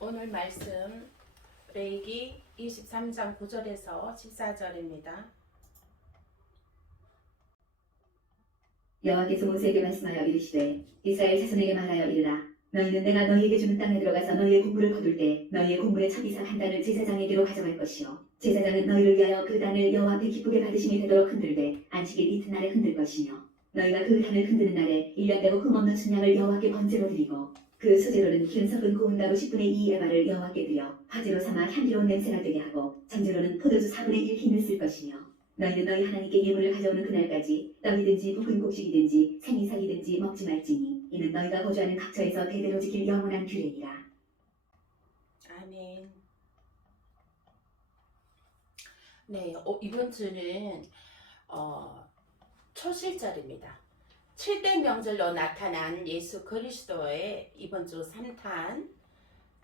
오늘 말씀 레위기 23장 9절에서 14절입니다. 여호와께서 모세에게 말씀하여 이르시되 이스라엘 자손에게 말하여 이르라. 너희는 내가 너희에게 주는 땅에 들어가서 너희의 곡물을 거둘 때 너희의 곡물의 첫 이삭 한 단을 제사장에게로 가져갈 것이요 제사장은 너희를 위하여 그 단을 여호와 앞에 기쁘게 받으심이 되도록 흔들되 안식일 이튿날에 흔들 것이며 너희가 그 단을 흔드는 날에 1년 되고 흠없는 순양을 여호와께 번제로 드리고 그 수제로는 기름 섞은 고운 가루 10분의 2 에바를 여호와께 드려 화제로 삼아 향기로운 냄새가 되게 하고 전제로는 포도주 4분의 1 hin을 쓸 것이며 너희는 너희 하나님께 예물을 가져오는 그날까지 떡이든지 볶은 곡식이든지 생이삭이든지 먹지 말지니 이는 너희가 거주하는 각처에서 대대로 지킬 영원한 규례니라. 아멘. 네, 이번 주는 초실절입니다. 7대 명절로 나타난 예수 그리스도의 이번 주 3탄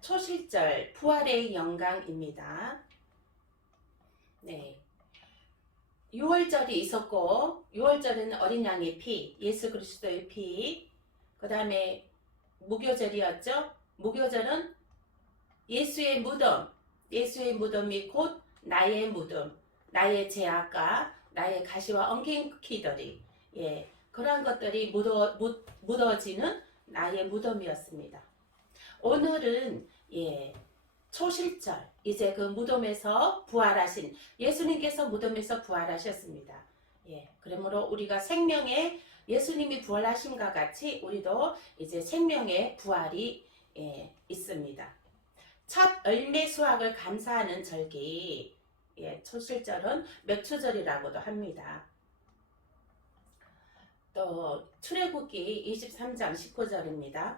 초실절 부활의 영광입니다. 네. 6월절이 있었고 6월절은 어린 양의 피, 예수 그리스도의 피, 그 다음에 무교절이었죠. 무교절은 예수의 무덤, 예수의 무덤이 곧 나의 무덤, 나의 죄악과 나의 가시와 엉킨 예, 그러한 것들이 묻어지는 나의 무덤이었습니다. 오늘은 초실절, 이제 그 무덤에서 부활하신 예수님께서 무덤에서 부활하셨습니다. 그러므로 우리가 생명의 예수님이 부활하심과 같이 우리도 이제 생명의 부활이 있습니다. 첫 열매 수확을 감사하는 절기, 초실절은 맥추절이라고도 합니다. 또 출애굽기 23장 19절입니다.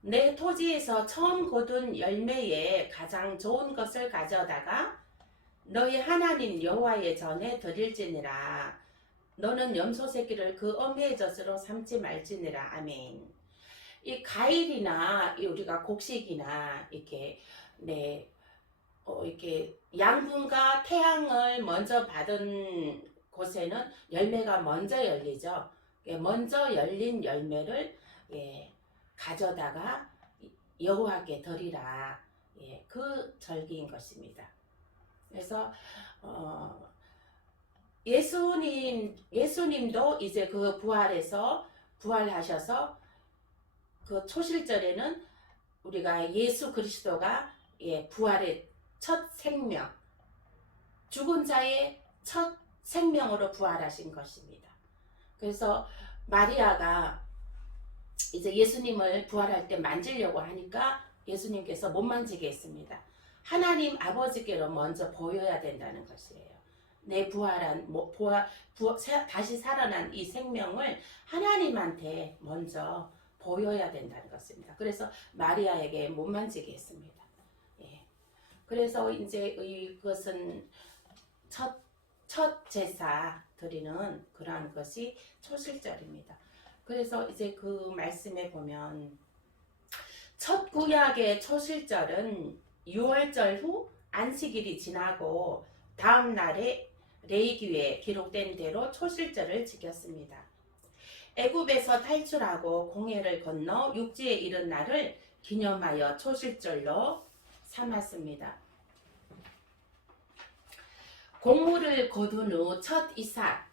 내 토지에서 처음 거둔 열매에 가장 좋은 것을 가져다가 너희 하나님 여호와의 전에 드릴지니라. 너는 염소 새끼를 그 어미의 젖으로 삼지 말지니라. 아멘. 이 과일이나 우리가 곡식이나 이렇게 이렇게 양분과 태양을 먼저 받은 곳에는 열매가 먼저 열리죠. 먼저 열린 열매를 가져다가 여호와께 드리라. 그 절기인 것입니다. 그래서 예수님도 이제 그 부활하셔서 그 초실절에는 우리가 예수 그리스도가 부활의 첫 생명, 죽은 자의 첫 생명으로 부활하신 것입니다. 그래서 마리아가 이제 예수님을 부활할 때 만지려고 하니까 예수님께서 못 만지게 했습니다. 하나님 아버지께로 먼저 보여야 된다는 것이에요. 내 다시 살아난 이 생명을 하나님한테 먼저 보여야 된다는 것입니다. 그래서 마리아에게 못 만지게 했습니다. 그래서 이제 이것은 첫 제사 드리는 그러한 것이 초실절입니다. 그래서 이제 그 말씀에 보면 첫 구약의 초실절은 6월절 후 안식일이 지나고 다음 날에 레위기에 기록된 대로 초실절을 지켰습니다. 애굽에서 탈출하고 공해를 건너 육지에 이른 날을 기념하여 초실절로 삼았습니다. 곡물을 거둔 후 첫 이삭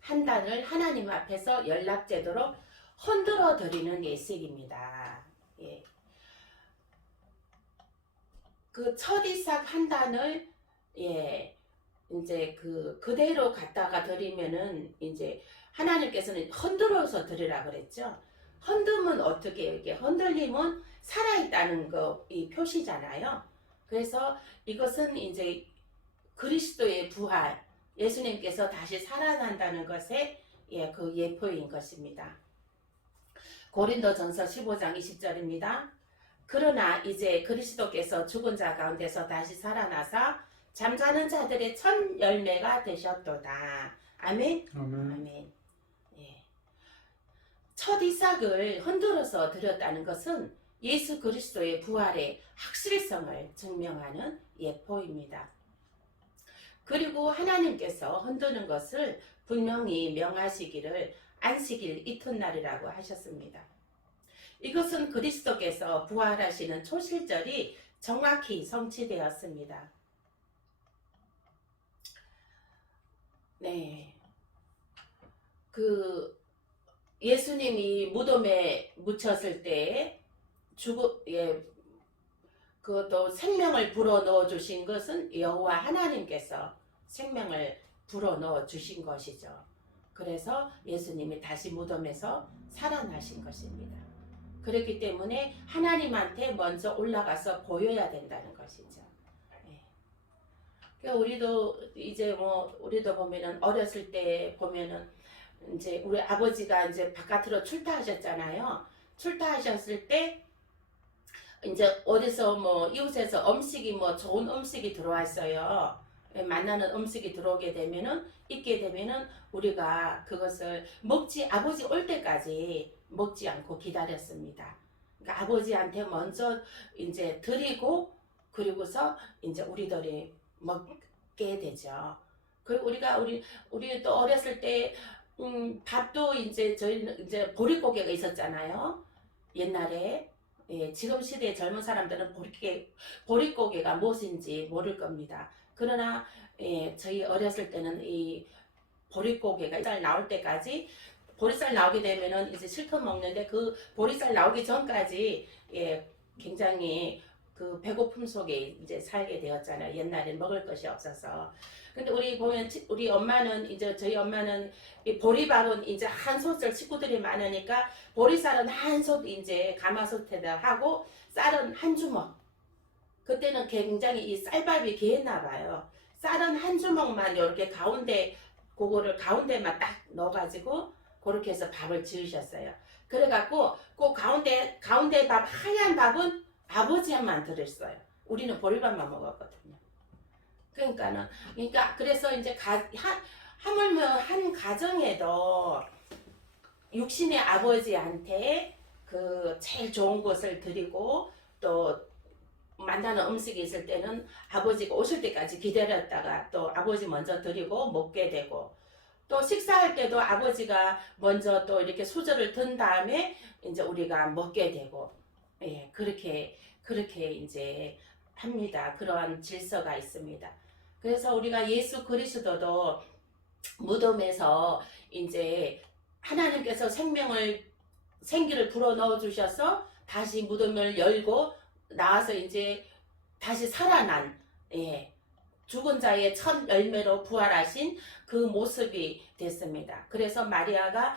한 단을 하나님 앞에서 연락제도로 흔들어 드리는 예식입니다. 그 첫 이삭 한 단을 이제 그대로 갖다가 드리면은 이제 하나님께서는 흔들어서 드리라 그랬죠. 흔듦은 어떻게 이게 흔들림은 살아있다는 이 표시잖아요. 그래서 이것은 이제 그리스도의 부활, 예수님께서 다시 살아난다는 것의 그 예표인 것입니다. 고린도전서 15장 20절입니다. 그러나 이제 그리스도께서 죽은 자 가운데서 다시 살아나사 잠자는 자들의 첫 열매가 되셨도다. 아멘. 아멘. 첫 이삭을 흔들어서 드렸다는 것은 예수 그리스도의 부활의 확실성을 증명하는 예표입니다. 그리고 하나님께서 흔드는 것을 분명히 명하시기를 안식일 이튿날이라고 하셨습니다. 이것은 그리스도께서 부활하시는 초실절이 정확히 성취되었습니다. 네. 그 예수님이 무덤에 묻혔을 때 그것도 생명을 불어넣어 주신 것은 여호와 하나님께서 생명을 불어넣어 주신 것이죠. 그래서 예수님이 다시 무덤에서 살아나신 것입니다. 그렇기 때문에 하나님한테 먼저 올라가서 보여야 된다는 것이죠. 예. 그러니까 우리도 보면은 어렸을 때 보면은 이제 우리 아버지가 이제 바깥으로 출타하셨잖아요. 출타하셨을 때 이제 어디서 이웃에서 음식이 좋은 음식이 들어왔어요. 만나는 음식이 들어오게 되면은 있게 되면은 우리가 그것을 아버지 올 때까지 먹지 않고 기다렸습니다. 그러니까 아버지한테 먼저 이제 드리고 그리고서 이제 우리들이 먹게 되죠. 그리고 우리 또 어렸을 때 밥도 이제 저희는 이제 보릿고개가 있었잖아요. 옛날에. 예, 지금 시대의 젊은 사람들은 보릿고개가 무엇인지 모를 겁니다. 그러나 저희 어렸을 때는 이 보릿고개가 쌀 나올 때까지 보리쌀 나오게 되면은 이제 실컷 먹는데 그 보리쌀 나오기 전까지 굉장히 그 배고픔 속에 이제 살게 되었잖아요. 옛날엔 먹을 것이 없어서. 근데 우리 엄마는 저희 엄마는 이 보리밥은 이제 한 솥을 식구들이 많으니까 보리쌀은 한 솥 이제 가마솥에다 하고 쌀은 한 주먹. 그때는 굉장히 이 쌀밥이 귀했나 봐요. 쌀은 한 주먹만 이렇게 그거를 가운데만 딱 넣어가지고 그렇게 해서 밥을 지으셨어요. 그래갖고 그 가운데 하얀 밥은 아버지만 들었어요. 우리는 보리밥만 먹었거든요. 그래서 이제 하물며 한 가정에도 육신의 아버지한테 그 제일 좋은 것을 드리고 또 만나는 음식이 있을 때는 아버지가 오실 때까지 기다렸다가 또 아버지 먼저 드리고 먹게 되고 또 식사할 때도 아버지가 먼저 또 이렇게 수저를 든 다음에 이제 우리가 먹게 되고 그렇게 이제 합니다. 그러한 질서가 있습니다. 그래서 우리가 예수 그리스도도 무덤에서 이제 하나님께서 생기를 불어넣어 주셔서 다시 무덤을 열고 나와서 이제 다시 살아난 죽은 자의 첫 열매로 부활하신 그 모습이 됐습니다. 그래서 마리아가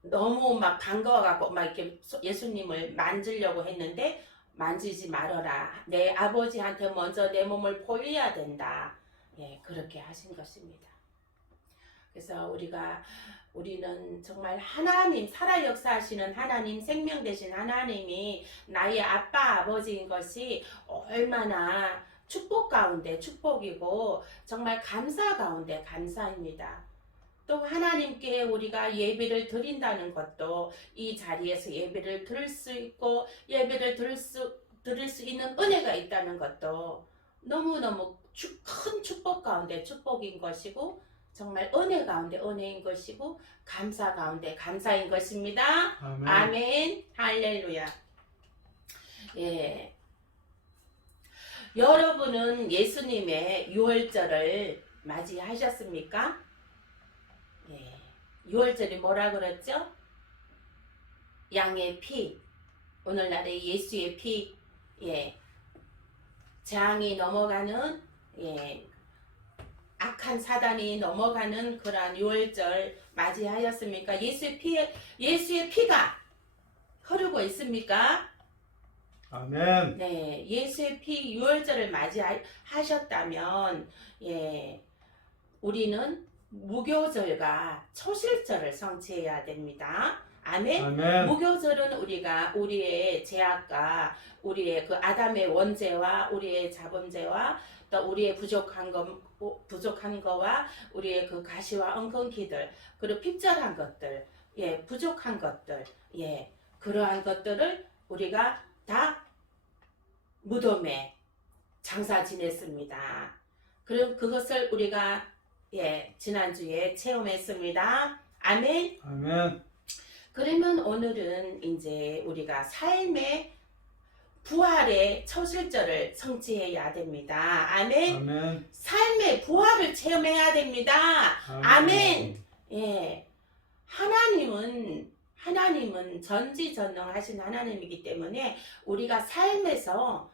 너무 막 반가워갖고 막 이렇게 예수님을 만지려고 했는데 만지지 말아라. 내 아버지한테 먼저 내 몸을 보여야 된다. 그렇게 하신 것입니다. 그래서 우리는 정말 하나님, 살아 역사하시는 하나님, 생명 되신 하나님이 나의 아빠, 아버지인 것이 얼마나 축복 가운데 축복이고 정말 감사 가운데 감사입니다. 또 하나님께 우리가 예배를 드린다는 것도 이 자리에서 예배를 드릴 수 있고 예배를 드릴 수 있는 은혜가 있다는 것도 너무너무 큰 축복 가운데 축복인 것이고 정말 은혜 가운데 은혜인 것이고 감사 가운데 감사인 것입니다. 아멘. 아멘. 할렐루야. 여러분은 예수님의 유월절을 맞이하셨습니까? 유월절이 뭐라 그랬죠? 양의 피, 오늘날의 예수의 피, 재앙이 넘어가는 악한 사단이 넘어가는 그러한 유월절 맞이하였습니까? 예수의 피가 흐르고 있습니까? 아멘. 네, 예수의 피 유월절을 맞이하셨다면 우리는 무교절과 초실절을 성취해야 됩니다. 아멘. 아멘. 무교절은 우리의 죄악과 우리의 그 아담의 원죄와 우리의 자범죄와 또 우리의 부족한 거와 우리의 그 가시와 엉겅퀴들 그리고 핍절한 것들, 부족한 것들, 그러한 것들을 우리가 다 무덤에 장사 지냈습니다. 그럼 그것을 우리가 지난주에 체험했습니다. 아멘. 아멘. 그러면 오늘은 이제 우리가 삶의 부활의 처실절을 성취해야 됩니다. 아멘. 아멘. 삶의 부활을 체험해야 됩니다. 아멘. 예. 하나님은 전지전능하신 하나님이기 때문에 우리가 삶에서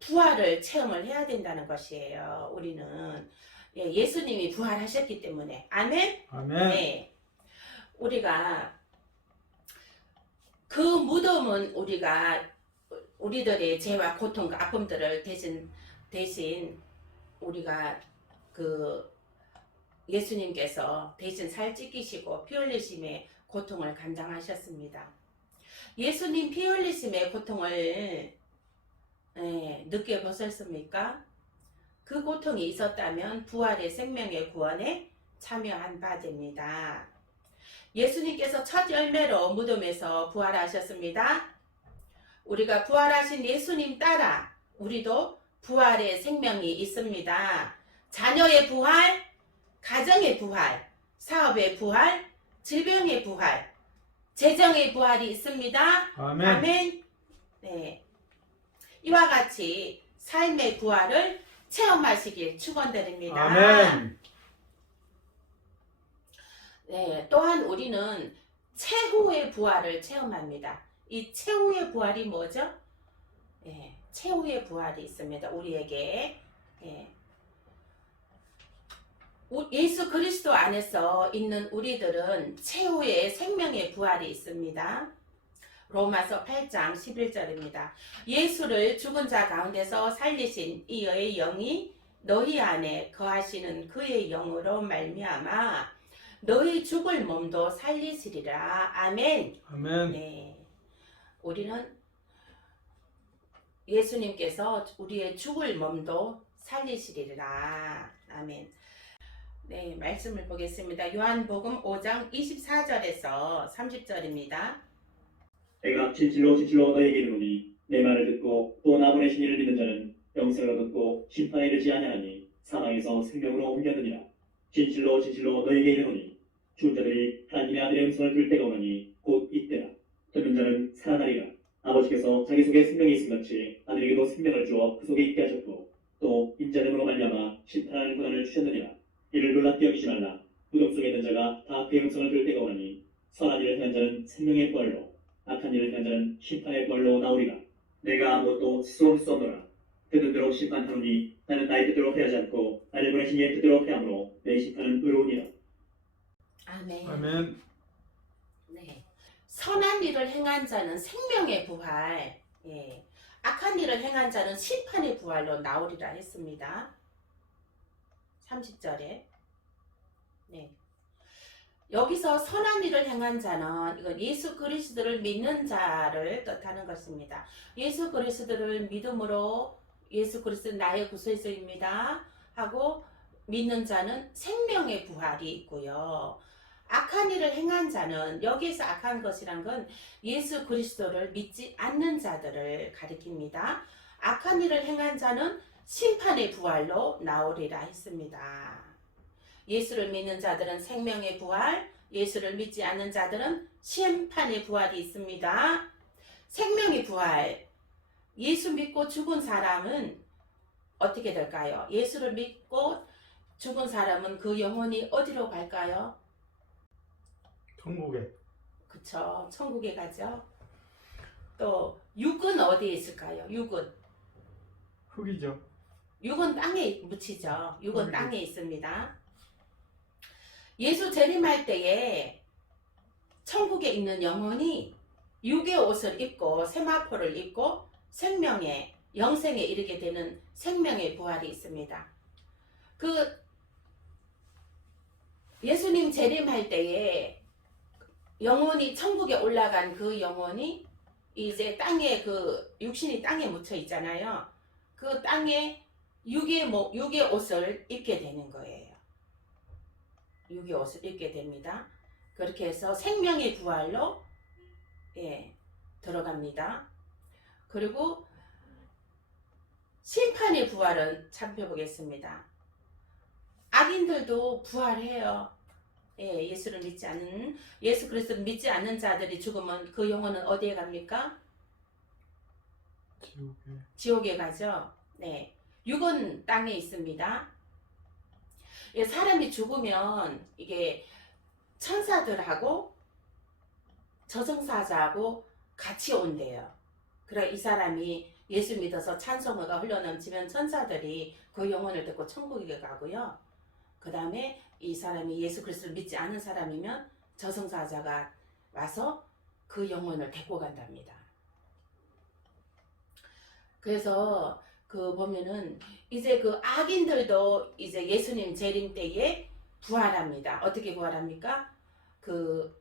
부활을 체험을 해야 된다는 것이에요. 우리는 예수님이 부활하셨기 때문에. 아멘. 아멘. 네. 우리가 그 무덤은 우리들의 죄와 고통과 아픔들을 대신 우리가 그 예수님께서 대신 살 찢기시고 피 흘리심의 고통을 감당하셨습니다. 예수님 피 흘리심의 고통을 느껴보셨습니까? 그 고통이 있었다면 부활의 생명의 구원에 참여한 바 됩니다. 예수님께서 첫 열매로 무덤에서 부활하셨습니다. 우리가 부활하신 예수님 따라 우리도 부활의 생명이 있습니다. 자녀의 부활, 가정의 부활, 사업의 부활, 질병의 부활, 재정의 부활이 있습니다. 아멘. 아멘. 네. 이와 같이 삶의 부활을 체험하시길 축원드립니다. 아멘. 네, 또한 우리는 최후의 부활을 체험합니다. 이 최후의 부활이 뭐죠? 최후의 부활이 있습니다. 우리에게. 예수 그리스도 안에서 있는 우리들은 최후의 생명의 부활이 있습니다. 로마서 8장 11절입니다. 예수를 죽은 자 가운데서 살리신 이의 영이 너희 안에 거하시는 그의 영으로 말미암아 너희 죽을 몸도 살리시리라. 아멘. 아멘. 네. 우리는 예수님께서 우리의 죽을 몸도 살리시리라. 아멘. 네, 말씀을 보겠습니다. 요한복음 5장 24절에서 30절입니다. 내가 진실로 진실로 너희에게 이르노니 내 말을 듣고 또 나 보내신 이를 믿는 자는 영생을 얻고 심판에 이르지 아니하니 사망에서 생명으로 옮겼느니라. 진실로 진실로 너희에게 이르노니 죽은 자들이 하나님의 아들의 음성을 들을 때가 오나니 곧 이때라. 듣는 자는 살아나리라. 아버지께서 자기 속에 생명이 있음같이 아들에게도 생명을 주어 그 속에 있게 하셨고 또 인자됨으로 말미암아 심판하는 고난을 주셨느니라. 이를 놀랍게 여기지 말라. 무덤 속에 있는 자가 다 그의 음성을 들을 때가 오나니 선한 일을 행한 자는 생명의 부활로 악한 일을 행한 자는 심판의 부활로 나오리라. 내가 아무것도 스스로 할 수 없노라. 듣는 대로 심판하노니 나는 나의 뜻대로 행하지 않고 나를 보내신 이의 뜻대로 행함으로 내 심판은 의로우니라. 아멘. 아멘. 네. 선한 일을 행한 자는 생명의 부활, 악한 일을 행한 자는 심판의 부활로 나오리라 했습니다. 30절에. 네. 여기서 선한 일을 행한 자는 이건 예수 그리스도를 믿는 자를 뜻하는 것입니다. 예수 그리스도를 믿음으로 예수 그리스도 나의 구세주입니다 하고 믿는 자는 생명의 부활이 있고요. 악한 일을 행한 자는, 여기에서 악한 것이란 건 예수 그리스도를 믿지 않는 자들을 가리킵니다. 악한 일을 행한 자는 심판의 부활로 나오리라 했습니다. 예수를 믿는 자들은 생명의 부활, 예수를 믿지 않는 자들은 심판의 부활이 있습니다. 생명의 부활, 예수 믿고 죽은 사람은 어떻게 될까요? 예수를 믿고 죽은 사람은 그 영혼이 어디로 갈까요? 천국에. 그쵸, 천국에 가죠. 또 육은 어디에 있을까요? 육은 흙이죠. 땅에 묻히죠. 육은 땅에 있습니다. 예수 재림할 때에 천국에 있는 영혼이 육의 옷을 입고 세마포를 입고 생명의 영생에 이르게 되는 생명의 부활이 있습니다. 그 예수님 재림할 때에 영혼이 천국에 올라간 그 영혼이 이제 땅에 그 육신이 땅에 묻혀 있잖아요. 그 땅에 육의 옷을 입게 되는 거예요. 육의 옷을 입게 됩니다. 그렇게 해서 생명의 부활로 들어갑니다. 그리고 심판의 부활은 살펴보겠습니다. 악인들도 부활해요. 예, 예수를 믿지 않는 예수 그리스도를 믿지 않는 자들이 죽으면 그 영혼은 어디에 갑니까? 지옥에. 지옥에 가죠. 네, 육은 땅에 있습니다. 예, 사람이 죽으면 이게 천사들하고 저승사자하고 같이 온대요. 그래 이 사람이 예수 믿어서 찬송어가 흘러넘치면 천사들이 그 영혼을 듣고 천국에 가고요. 그 다음에 이 사람이 예수 그리스도를 믿지 않은 사람이면 저승사자가 와서 그 영혼을 데리고 간답니다. 그래서 그 보면은 이제 그 악인들도 이제 예수님 재림 때에 부활합니다. 어떻게 부활합니까? 그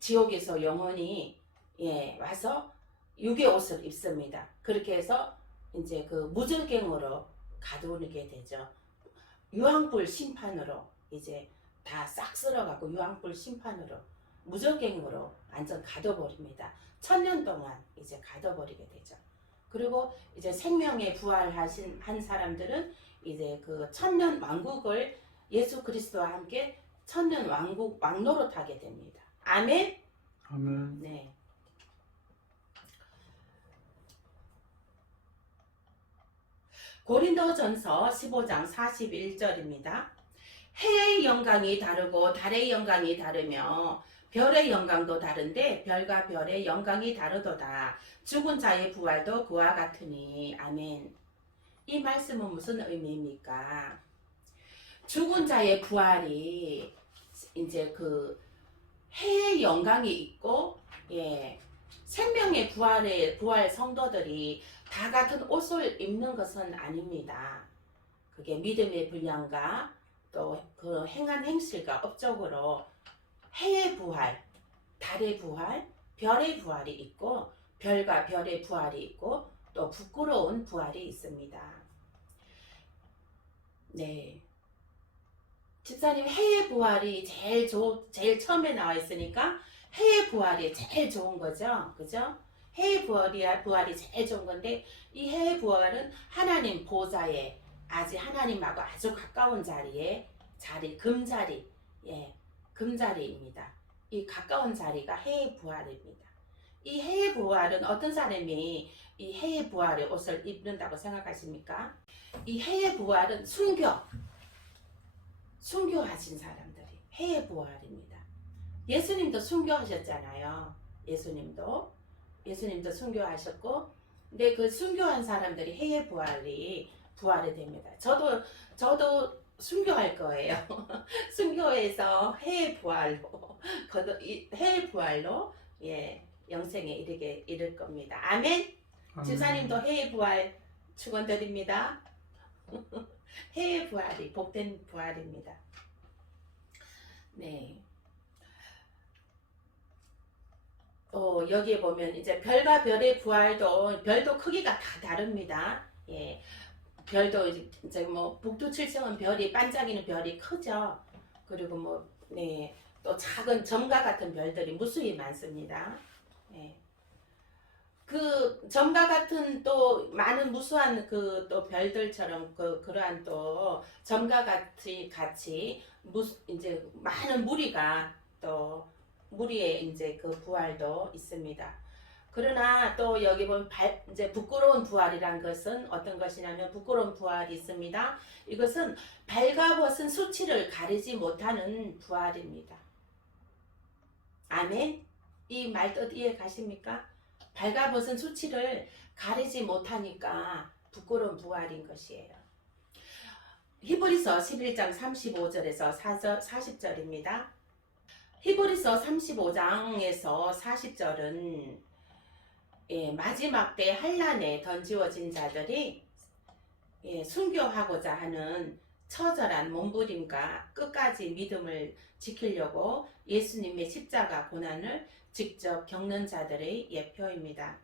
지옥에서 영혼이 와서 육의 옷을 입습니다. 그렇게 해서 이제 그 무절갱으로 가두게 되죠. 유황불 심판으로 이제 다 싹 쓸어갖고 유황불 심판으로 무절갱으로 완전 가둬버립니다. 1000년 동안 이제 가둬버리게 되죠. 그리고 이제 생명의 부활하신 한 사람들은 이제 그 1000년 왕국을 예수 그리스도와 함께 1000년 왕노로 타게 됩니다. 아멘. 아멘. 네. 고린도전서 15장 41절입니다. 해의 영광이 다르고 달의 영광이 다르며 별의 영광도 다른데 별과 별의 영광이 다르도다. 죽은 자의 부활도 그와 같으니. 아멘. 이 말씀은 무슨 의미입니까? 죽은 자의 부활이 이제 그 해의 영광이 있고, 생명의 부활 성도들이 다 같은 옷을 입는 것은 아닙니다. 그게 믿음의 분량과 또 그 행한 행실과 업적으로 해의 부활, 달의 부활, 별의 부활이 있고, 별과 별의 부활이 있고, 또 부끄러운 부활이 있습니다. 네. 집사님, 해의 부활이 제일 처음에 나와 있으니까 해의 부활이 제일 좋은 거죠. 그죠? 해의 부활이 제일 좋은 건데, 이 해의 부활은 하나님 보좌에 아직 하나님하고 아주 가까운 금자리, 금자리입니다. 이 가까운 자리가 해의 부활입니다. 이 해의 부활은 어떤 사람이 이 해의 부활의 옷을 입는다고 생각하십니까? 이 해의 부활은 순교하신 사람들이 해의 부활입니다. 예수님도 순교하셨잖아요. 예수님도 순교하셨고, 근데 그 순교한 사람들이 해의 부활이 됩니다. 저도 순교할 거예요. 순교해서 해의 부활로 영생에 이를 겁니다. 아멘. 집사님도 해의 부활 축원드립니다. 해의 부활이 복된 부활입니다. 네. 여기에 보면 이제 별과 별의 별도 크기가 다 다릅니다. 별도 이제 뭐 북두칠성은 별이 반짝이는 별이 크죠. 그리고 또 작은 점과 같은 별들이 무수히 많습니다. 그 점과 같은 또 많은 무수한 그 또 별들처럼 그러한 또 점과 같이 이제 많은 무리의 이제 그 부활도 있습니다. 그러나 또 여기 보면 이제 부끄러운 부활이란 것은 어떤 것이냐면 부끄러운 부활이 있습니다. 이것은 발가벗은 수치를 가리지 못하는 부활입니다. 아멘. 이 말뜻 이해 가십니까? 발가벗은 수치를 가리지 못하니까 부끄러운 부활인 것이에요. 히브리서 11장 35절에서 40절입니다. 히브리서 35장에서 40절은 마지막 때 환난에 던지워진 자들이 순교하고자 하는 처절한 몸부림과 끝까지 믿음을 지키려고 예수님의 십자가 고난을 직접 겪는 자들의 예표입니다.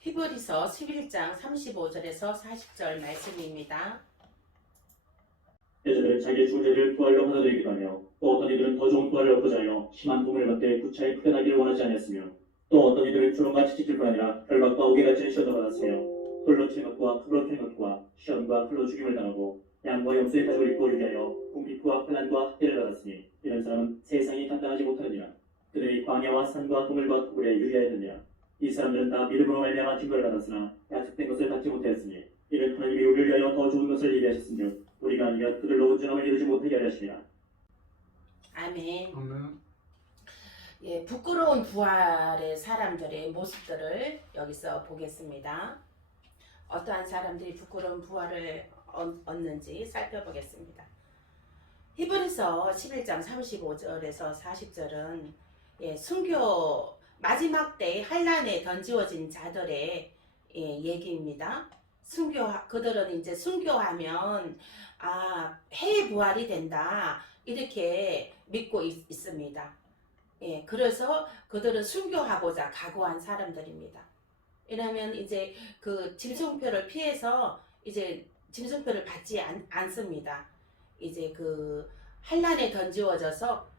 히브리서 11장 35절에서 40절 말씀입니다. 여자들은 자기의 죽은 자들을 부활로 받아들이기도 하며 또 어떤 이들은 더 좋은 부활을 얻고자 하여 심한 고문을 받되 구차히 풀려나기를 원하지 않았으며 또 어떤 이들은 주름과 채찍질뿐 아니라 결박과 옥에 갇히는 시험도 받았으며 돌로 치는 것과 칼로 패는 것과 시험과 칼로 죽임을 당하고 양과 염소의 가죽을 입고 유리하여 궁핍과 환난과 학대를 받았으니 이런 사람은 세상이 감당하지 못하느니라. 그들이 광야와 산과 그물과 토굴에 유리하였느니라. 이 사람들은 다 믿음으로 말미암아 증거를 받았으나 약속된 것을 받지 못하였으니 이는 하나님이 우리를 위하여 더 좋은 것을 예비하셨으며 우리가 아니면 그들로 온전함을 이루지 못하게 하려 하시니라. 아멘. 아멘. 예, 부끄러운 부활의 사람들의 모습들을 여기서 보겠습니다. 어떠한 사람들이 부끄러운 부활을 얻는지 살펴보겠습니다. 히브리서 11장 35절에서 40절은 순교 마지막 때 환난에 던지워진 자들의 얘기입니다. 그들은 이제 순교하면 해 부활이 된다 이렇게 믿고 있습니다. 그래서 그들은 순교하고자 각오한 사람들입니다. 왜냐하면 이제 그 짐승표를 피해서 이제 짐승표를 받지 않습니다. 이제 그 환난에 던지워져서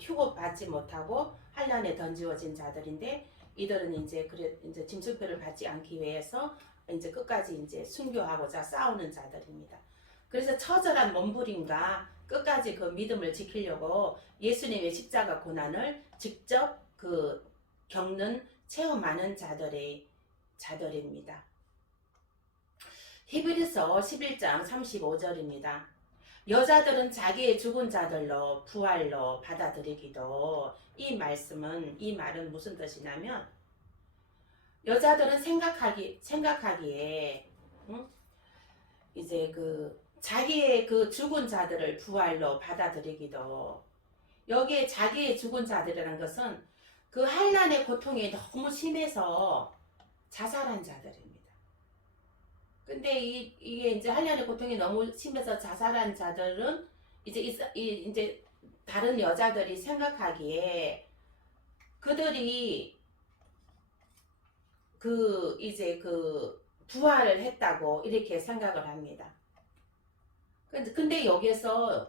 휴고 받지 못하고 환난에 던지워진 자들인데 이들은 이제 짐승표를 받지 않기 위해서 이제 끝까지 이제 순교하고자 싸우는 자들입니다. 그래서 처절한 몸부림과 끝까지 그 믿음을 지키려고 예수님의 십자가 고난을 직접 겪는 체험하는 자들입니다. 히브리서 11장 35절입니다. 여자들은 자기의 죽은 자들로 부활로 받아들이기도 이 말은 무슨 뜻이냐면 여자들은 생각하기에 이제 자기의 그 죽은 자들을 부활로 받아들이기도 여기에 자기의 죽은 자들이라는 것은 그 환난의 고통이 너무 심해서 자살한 자들입니다. 근데 이게 이제 환난의 고통이 너무 심해서 자살한 자들은 이제 다른 여자들이 생각하기에 그들이 부활을 했다고 이렇게 생각을 합니다. 근데 여기에서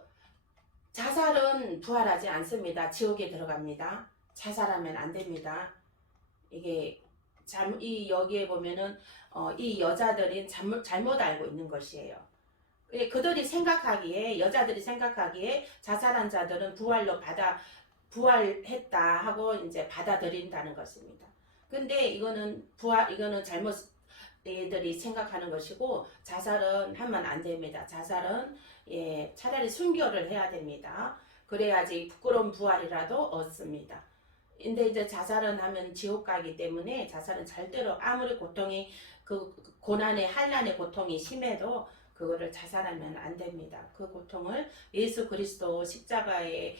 자살은 부활하지 않습니다. 지옥에 들어갑니다. 자살하면 안 됩니다. 여기에 보면은 이 여자들이 잘못 알고 있는 것이에요. 여자들이 생각하기에 자살한 자들은 부활했다 하고 이제 받아들인다는 것입니다. 근데 이거는 잘못 얘들이 생각하는 것이고 자살은 하면 안 됩니다. 자살은 차라리 순교를 해야 됩니다. 그래야지 부끄러운 부활이라도 얻습니다. 근데 이제 자살은 하면 지옥 가기 때문에 자살은 절대로 아무리 고통이 고난의 환난의 고통이 심해도 그거를 자살하면 안 됩니다. 그 고통을 예수 그리스도 십자가에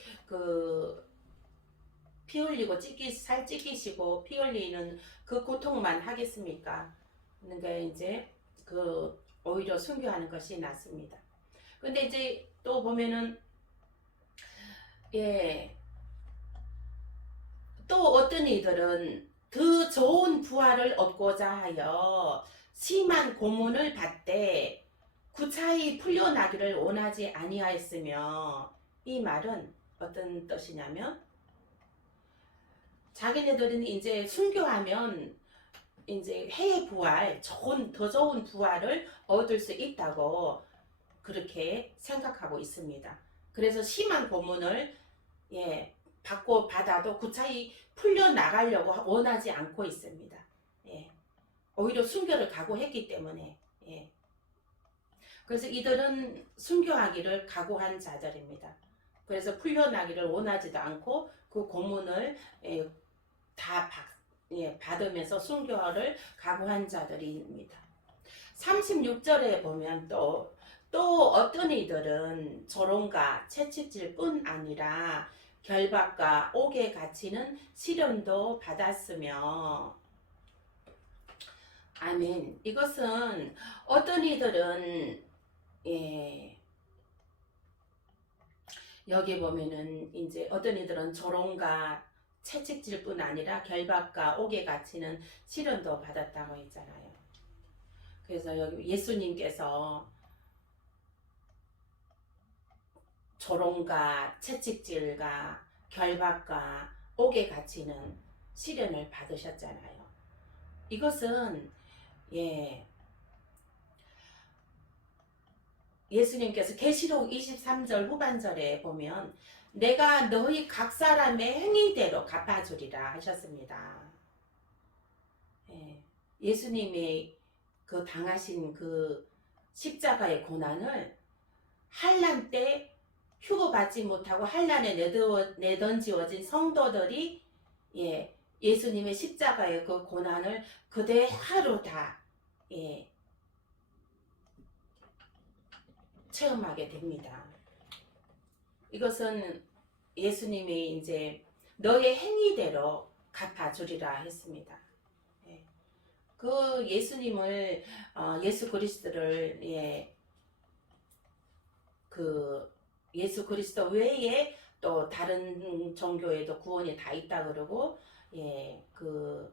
피 흘리고 살 찢기시고 피 흘리는 그 고통만 하겠습니까? 그러니까 이제 오히려 순교하는 것이 낫습니다. 근데 이제 또 보면은 또 어떤 이들은 더 좋은 부활을 얻고자 하여 심한 고문을 받되 구차히 풀려나기를 원하지 아니하였으며 이 말은 어떤 뜻이냐면 자기네들은 이제 순교하면 이제 해의 부활, 더 좋은 부활을 얻을 수 있다고 그렇게 생각하고 있습니다. 그래서 심한 고문을 받아도 구차히 풀려나가려고 원하지 않고 있습니다. 오히려 순교를 각오했기 때문에. 그래서 이들은 순교하기를 각오한 자들입니다. 그래서 풀려나기를 원하지도 않고 그 고문을 다 받으면서 순교를 각오한 자들입니다. 36절에 보면 또 어떤 이들은 조롱과 채찍질뿐 아니라 결박과 옥에 갇히는 시련도 받았으며 아멘. 이것은 어떤 이들은 여기 보면은 이제 어떤 이들은 조롱과 채찍질뿐 아니라 결박과 옥에 갇히는 시련도 받았다고 했잖아요. 그래서 여기 예수님께서 조롱과 채찍질과 결박과 옥에 갇히는 시련을 받으셨잖아요. 이것은 예수님께서 계시록 23절 후반절에 보면 내가 너희 각 사람의 행위대로 갚아주리라 하셨습니다. 예, 예수님의 그 당하신 그 십자가의 고난을 환난 때 휴거받지 못하고 환난에 내던지워진 성도들이 예수님의 십자가의 그 고난을 그대로 다 체험하게 됩니다. 이것은 예수님이 이제 너의 행위대로 갚아주리라 했습니다. 그 예수님을 예수 그리스도를 그 예수 그리스도 외에 또 다른 종교에도 구원이 다 있다 그러고 그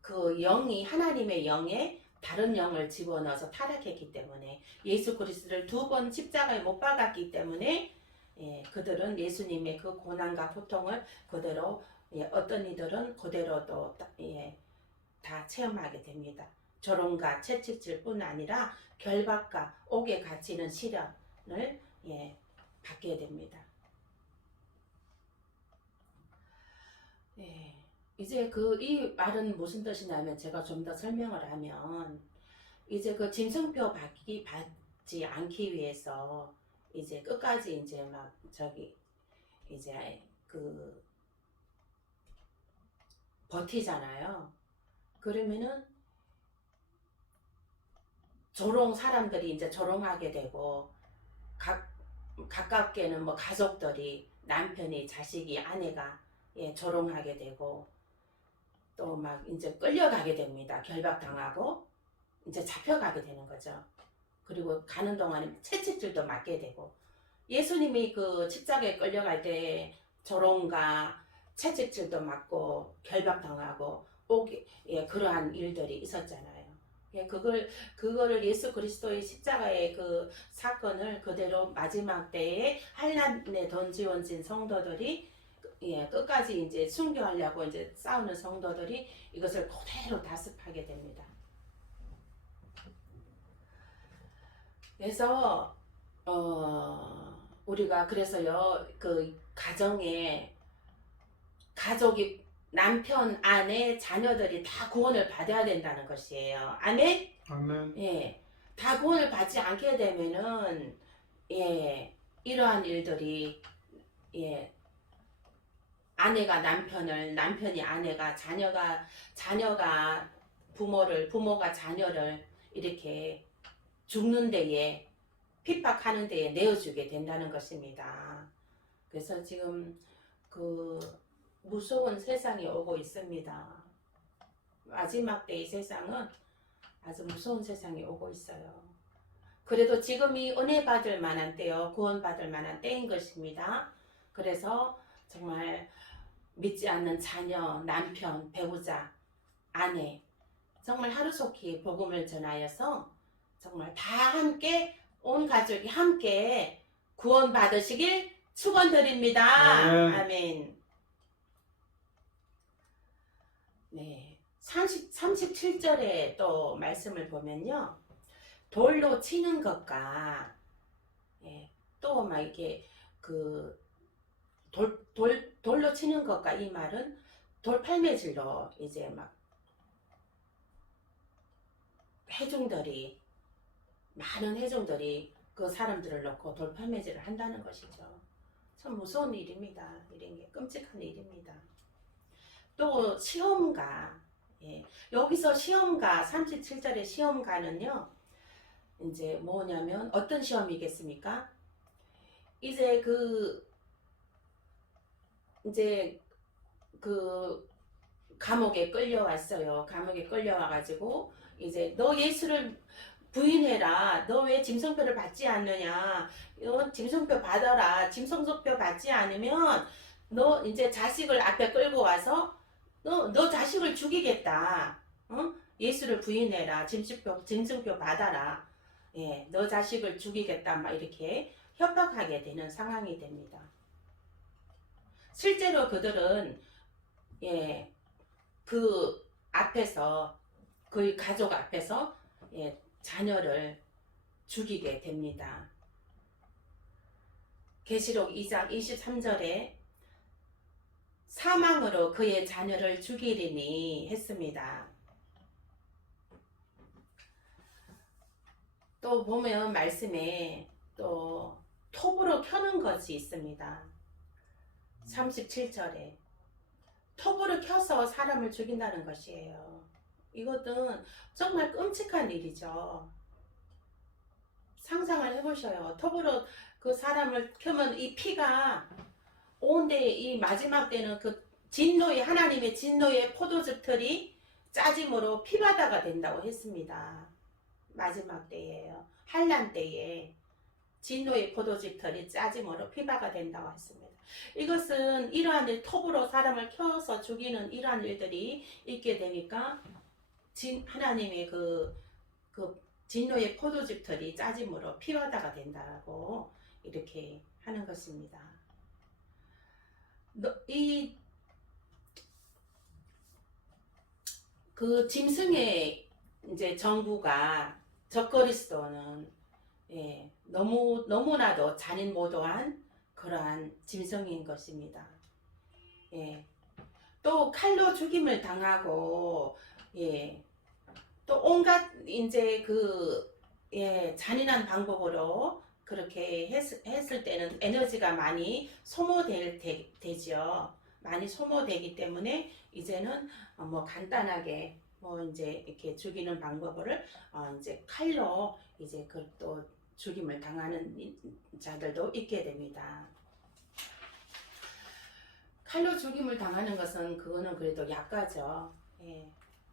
영이 하나님의 영에 다른 영을 집어넣어서 타락했기 때문에 예수 그리스도를 2번 십자가에 못 박았기 때문에 그들은 예수님의 그 고난과 고통을 그대로 어떤 이들은 그대로 또 다 체험하게 됩니다. 조롱과 채찍질뿐 아니라 결박과 옥에 갇히는 시련을 받게 됩니다. 이제 이 말은 무슨 뜻이냐면 제가 좀 더 설명을 하면 이제 그 짐승표 받지 않기 위해서 이제 끝까지 이제 막 이제 버티잖아요. 그러면은 사람들이 이제 조롱하게 되고 가깝게는 뭐 가족들이 남편이 자식이 아내가 조롱하게 되고 또 막 이제 끌려가게 됩니다. 결박당하고 이제 잡혀가게 되는 거죠. 그리고 가는 동안에 채찍질도 맞게 되고 예수님이 그 십자가에 끌려갈 때 조롱과 채찍질도 맞고 결박당하고 그러한 일들이 있었잖아요. 그거를 예수 그리스도의 십자가의 그 사건을 그대로 마지막 때에 환난에 던지워진 성도들이 끝까지 이제 순교하려고 이제 싸우는 성도들이 이것을 그대로 다습하게 됩니다. 그래서 우리가 그래서요 그 가족이 남편, 아내, 자녀들이 다 구원을 받아야 된다는 것이에요. 아멘? 아멘. 다 구원을 받지 않게 되면은 이러한 일들이 아내가 남편을, 남편이 아내가, 자녀가 부모가 자녀를 이렇게 죽는 데에 핍박하는 데에 내어주게 된다는 것입니다. 그래서 지금 무서운 세상이 오고 있습니다. 마지막 때의 세상은 아주 무서운 세상이 오고 있어요. 그래도 지금이 은혜 받을 만한 때요, 구원 받을 만한 때인 것입니다. 그래서 정말 믿지 않는 자녀, 남편, 배우자, 아내 정말 하루속히 복음을 전하여서 정말 다 함께 온 가족이 함께 구원 받으시길 축원드립니다. 아멘. 네, 37절에 또 말씀을 보면요, 돌로 치는 것과 또 막 이렇게 돌로 치는 것과 이 말은 돌팔매질로 이제 막 많은 회중들이 그 사람들을 놓고 돌팔매질을 한다는 것이죠. 참 무서운 일입니다. 이런 게 끔찍한 일입니다. 또 시험가, 여기서 시험가 37절의 시험가는요 이제 뭐냐면 어떤 시험이겠습니까? 이제 감옥에 끌려왔어요. 감옥에 끌려와가지고 이제 너 예수를 부인해라. 너 왜 짐승표를 받지 않느냐? 너 짐승표 받아라. 짐승표 받지 않으면 너 이제 자식을 앞에 끌고 와서 너 자식을 죽이겠다. 예수를 부인해라. 짐승표 받아라. 너 자식을 죽이겠다. 막 이렇게 협박하게 되는 상황이 됩니다. 실제로 그들은 그 앞에서 그 가족 앞에서 자녀를 죽이게 됩니다. 계시록 2장 23절에 사망으로 그의 자녀를 죽이리니 했습니다. 또 보면 말씀에 또 톱으로 켜는 것이 있습니다. 37절에 톱으로 켜서 사람을 죽인다는 것이에요. 이것은 정말 끔찍한 일이죠. 상상을 해보셔요. 톱으로 그 사람을 켜면 이 피가 온데 이 마지막 때는 그 진노의 하나님의 진노의 포도즙 털이 짜짐으로 피바다가 된다고 했습니다. 마지막 때예요. 환난 때에 진노의 포도즙 털이 짜짐으로 피바가 된다고 했습니다. 이것은 이러한 일, 톱으로 사람을 켜서 죽이는 이러한 일들이 있게 되니까 하나님의 그 진노의 포도즙 털이 짜짐으로 피바다가 된다고 이렇게 하는 것입니다. 그 짐승의 이제 정부가 적그리스도는 너무나도 잔인모도한 그러한 짐승인 것입니다. 또 칼로 죽임을 당하고 또 온갖 이제 잔인한 방법으로 그렇게 했을 때는 에너지가 많이 소모되죠. 많이 소모되기 때문에 이제는 뭐 간단하게 뭐 이제 이렇게 죽이는 방법을 이제 칼로 이제 또 죽임을 당하는 자들도 있게 됩니다. 칼로 죽임을 당하는 것은 그거는 그래도 약하죠.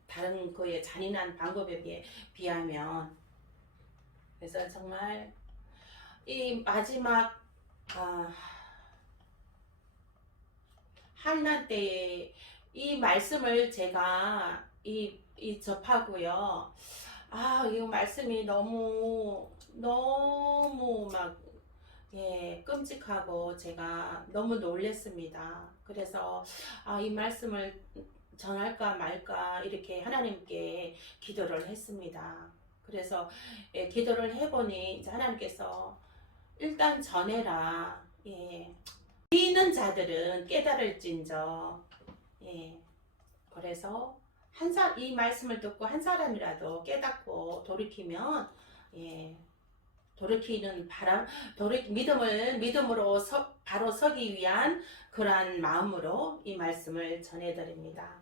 다른 그의 잔인한 방법에 비하면. 그래서 정말 이 마지막 한난 때에 이 말씀을 제가 접하고요. 이 말씀이 너무 막 끔찍하고 제가 너무 놀랬습니다. 그래서 이 말씀을 전할까 말까 이렇게 하나님께 기도를 했습니다. 그래서 기도를 해보니 이제 하나님께서 일단 전해라. 믿는 자들은 깨달을진저. 그래서 이 말씀을 듣고 한 사람이라도 깨닫고 돌이키면 돌이키는 믿음으로 바로 서기 위한 그러한 마음으로 이 말씀을 전해드립니다.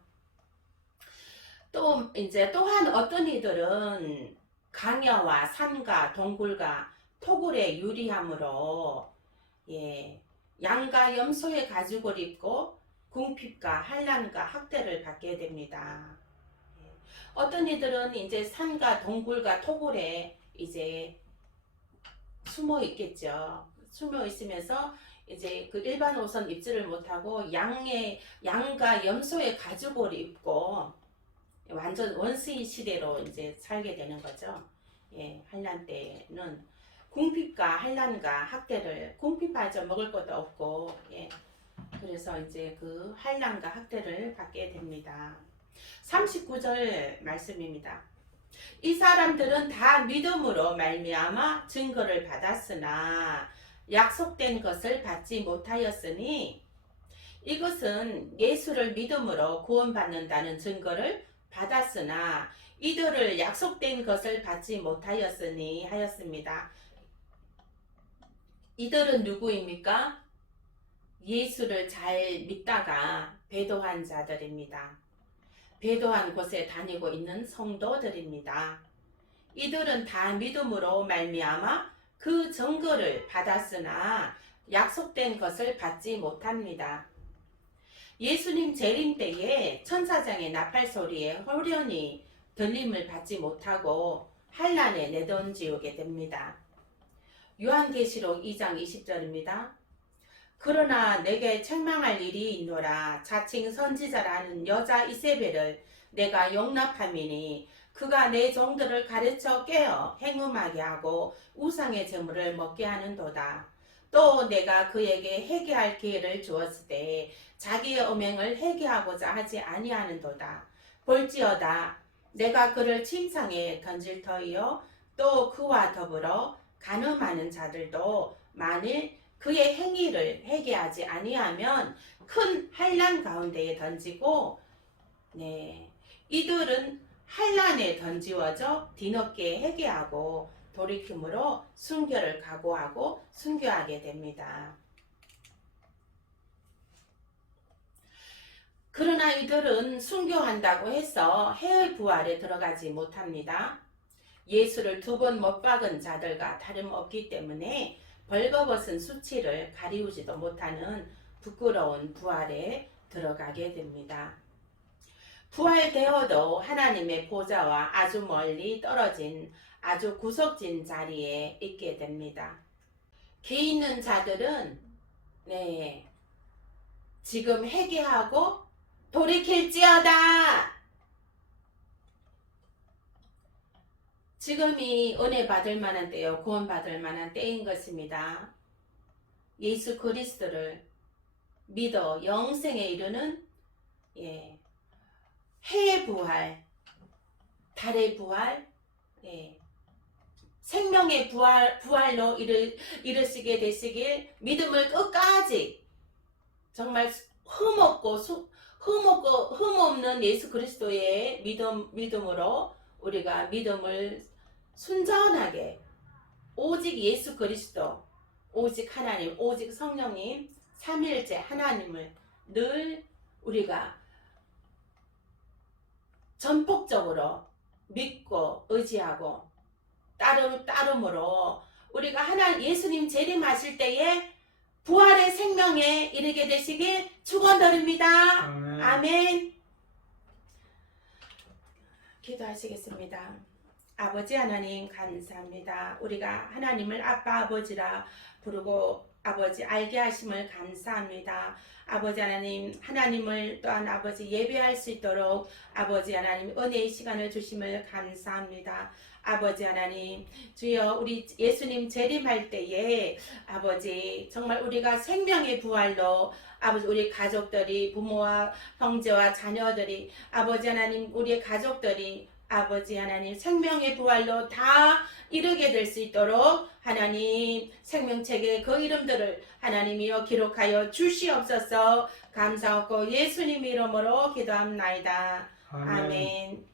또한 어떤 이들은 강야와 산과 동굴과 토굴에 유리함으로 양과 염소의 가죽을 입고 궁핍과 환난과 학대를 받게 됩니다. 어떤 이들은 이제 산과 동굴과 토굴에 이제 숨어 있겠죠. 숨어 있으면서 이제 그 일반 옷은 입지를 못하고 양과 염소의 가죽을 입고 완전 원시 시대로 이제 살게 되는 거죠. 환난 때는 궁핍과 환난과 학대를 궁핍하죠. 먹을 것도 없고 그래서 이제 그 환난과 학대를 받게 됩니다. 39절 말씀입니다. 이 사람들은 다 믿음으로 말미암아 증거를 받았으나 약속된 것을 받지 못하였으니 이것은 예수를 믿음으로 구원받는다는 증거를 받았으나 이들을 약속된 것을 받지 못하였으니 하였습니다. 이들은 누구입니까? 예수를 잘 믿다가 배도한 자들입니다. 배도한 곳에 다니고 있는 성도들입니다. 이들은 다 믿음으로 말미암아 그 증거를 받았으나 약속된 것을 받지 못합니다. 예수님 재림 때에 천사장의 나팔 소리에 홀연히 들림을 받지 못하고 환난에 내던지게 됩니다. 요한계시록 2장 20절입니다. 그러나 내게 책망할 일이 있노라. 자칭 선지자라는 여자 이세벨을 내가 용납함이니 그가 내 종들을 가르쳐 깨어 행음하게 하고 우상의 제물을 먹게 하는도다. 또 내가 그에게 회개할 기회를 주었을 때 자기의 음행을 회개하고자 하지 아니하는도다. 볼지어다 내가 그를 침상에 던질 터이요 또 그와 더불어 간음하는 자들도 만일 그의 행위를 회개하지 아니하면 큰 환난 가운데에 던지고 이들은 환난에 던지워져 뒤늦게 회개하고 돌이킴으로 순교를 각오하고 순교하게 됩니다. 그러나 이들은 순교한다고 해서 해의 부활에 들어가지 못합니다. 예수를 2번 못 박은 자들과 다름없기 때문에 벌거벗은 수치를 가리우지도 못하는 부끄러운 부활에 들어가게 됩니다. 부활되어도 하나님의 보좌와 아주 멀리 떨어진 아주 구석진 자리에 있게 됩니다. 개 있는 자들은 지금 회개하고 돌이킬지어다. 지금이 은혜 받을 만한 때요, 구원 받을 만한 때인 것입니다. 예수 그리스도를 믿어 영생에 이르는 해의 부활, 달의 부활, 생명의 부활로 이르시게 되시길 믿음을 끝까지 정말 흠없는 예수 그리스도의 믿음으로 우리가 믿음을 순전하게 오직 예수 그리스도, 오직 하나님, 오직 성령님, 삼일째 하나님을 늘 우리가 전폭적으로 믿고 의지하고 따름으로 우리가 예수님 재림하실 때에 부활의 생명에 이르게 되시길 축원드립니다. 아멘. 기도하시겠습니다. 아버지 하나님 감사합니다. 우리가 하나님을 아빠 아버지라 부르고 아버지 알게 하심을 감사합니다. 아버지 하나님, 하나님을 또한 아버지 예배할 수 있도록 아버지 하나님 은혜의 시간을 주심을 감사합니다. 아버지 하나님, 주여 우리 예수님 재림할 때에 아버지 정말 우리가 생명의 부활로 아버지 우리 가족들이 부모와 형제와 자녀들이 아버지 하나님 우리의 가족들이 아버지 하나님 생명의 부활로 다 이르게 될 수 있도록 하나님 생명책에 그 이름들을 하나님이여 기록하여 주시옵소서. 감사하고 예수님 이름으로 기도합나이다. 아멘.